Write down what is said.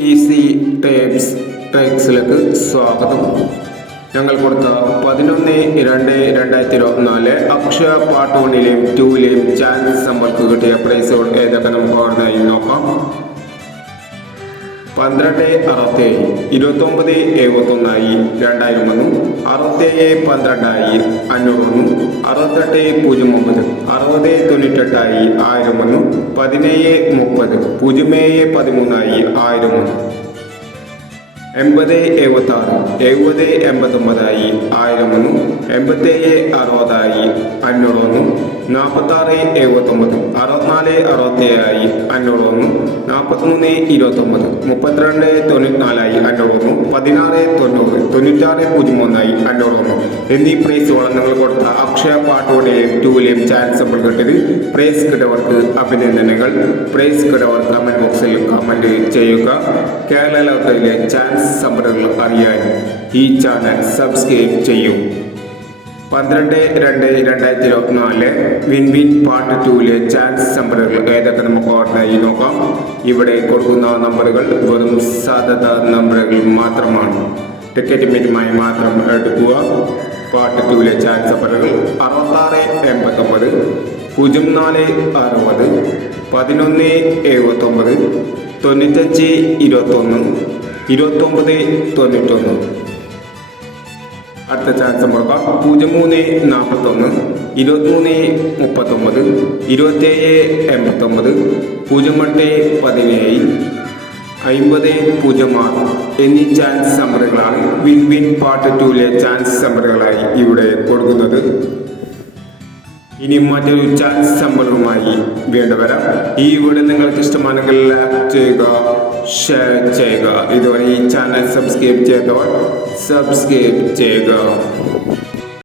Easy tapes ട്രേക്സിലേക്ക് സ്വാഗതം. ഞങ്ങൾ കൊടുത്ത പതിനൊന്ന് രണ്ട് രണ്ടായിരത്തി ഇരുപത്തിനാല് അക്ഷയ പാർട്ട് വണ്ണിലെയും ടൂവിലെയും ചാൻസ് സമ്പർക്ക് കിട്ടിയ പ്രൈസുകൾ ഏതൊക്കെ നമുക്ക് ഓർമ്മയായി നോക്കാം. പന്ത്രണ്ട് അറുപത്തേഴ് ഇരുപത്തൊമ്പത് എഴുപത്തൊന്നായി രണ്ടായിരം വന്നു. അറുപത്തേഴ് പന്ത്രണ്ടായി അഞ്ഞൂറ് വന്നു അറുപത്തെട്ട് പൂജ്യം ഒമ്പത് അറുപത് തൊണ്ണൂറ്റെട്ടായി ആയിരം ഒന്ന് പതിനേഴ് മുപ്പത് പൂജ്യം ഏഴ് പതിമൂന്നായി ആയിരം ഒന്ന് എൺപത് എഴുപത്തി ആറ് എഴുപത് എൺപത്തൊമ്പതായി ആയിരം ഒന്ന് എൺപത്തേഴ് അറുപതായി അഞ്ഞൂറ് വന്നു നാൽപ്പത്തി ആറ് എഴുപത്തൊമ്പത് അറുപത്തിനാല് അറുപത്തേഴായി അഞ്ഞൂറ് വന്നു നാൽപ്പത്തിമൂന്ന് ഇരുപത്തൊമ്പത് മുപ്പത്തിരണ്ട് തൊണ്ണൂറ്റിനാലായി അഞ്ഞൂറ് വന്നു പതിനാറ് തൊണ്ണൂറ് തൊണ്ണൂറ്റാറ് പൂജ്യം ഒന്നായി അഞ്ഞൂറ് വന്നു എന്നീ പ്രൈസ് വളർന്നങ്ങൾ കൊടുത്ത അക്ഷയ പാട്ടോടെയും ടൂലെയും ചാൻസ് നമ്മൾ കിട്ടിയത് പ്രൈസ് കിട്ടവർക്ക് അഭിനന്ദനങ്ങൾ. പ്രൈസ് കിട്ടവർ കമന്റ് ബോക്സിൽ കമന്റ് ചെയ്യുക. കേരള ലോട്ടറിയിലെ ചാൻസ് സംഭരണങ്ങൾ അറിയാൻ ഈ ചാനൽ സബ്സ്ക്രൈബ് ചെയ്യൂ. പന്ത്രണ്ട് രണ്ട് രണ്ടായിരത്തി ഇരുപത്തിനാല് വിൻ പാർട്ട് ടൂവിലെ ചാൻസ് നമ്പറുകൾ ഏതൊക്കെ നമുക്ക് ഓർഡറായി നോക്കാം. ഇവിടെ കൊടുക്കുന്ന നമ്പറുകൾ വെറും സാധ്യത നമ്പറുകൾ മാത്രമാണ്. ടിക്കറ്റ് മിനിമായി മാത്രം എടുക്കുക. പാർട്ട് ടൂവിലെ ചാൻസ് നമ്പറുകൾ അറുപത്താറ് എൺപത്തൊമ്പത് പൂജ്യം നാല് അറുപത് പതിനൊന്ന് എഴുപത്തൊമ്പത് തൊണ്ണൂറ്റഞ്ച് ഇരുപത്തൊന്ന് ഇരുപത്തൊമ്പത് തൊണ്ണൂറ്റൊന്ന്. അടുത്ത ചാൻസ് കൊടുക്കാം പൂജ്യം മൂന്ന് നാൽപ്പത്തൊന്ന് ഇരുപത്തിമൂന്ന് മുപ്പത്തൊമ്പത് ഇരുപത്തേഴ് എൺപത്തൊമ്പത് പൂജ്യം എട്ട് പതിനേഴ് അമ്പത് പൂജ്യം ആറ് എന്നീ ചാൻസ് നമ്പറുകളാണ് വിൻ വിൻ പാർട്ട് ടൂലെ ചാൻസ് നമ്പറുകളായി ഇവിടെ കൊടുക്കുന്നത്. ഇനി മറ്റൊരു ചാൻസ് നമ്പറുമായി വീണ്ടും വരാം. ഈ വീഡിയോ നിങ്ങൾക്ക് ഇഷ്ടമാണെങ്കിൽ ലൈക്ക് ചെയ്യുക ഷെയർ ചെയ്യുക. ഇതുവരെ ഈ ചാനൽ സബ്സ്ക്രൈബ് ചെയ്തവർ സബ്സ്ക്രൈബ് ചെയ്യുക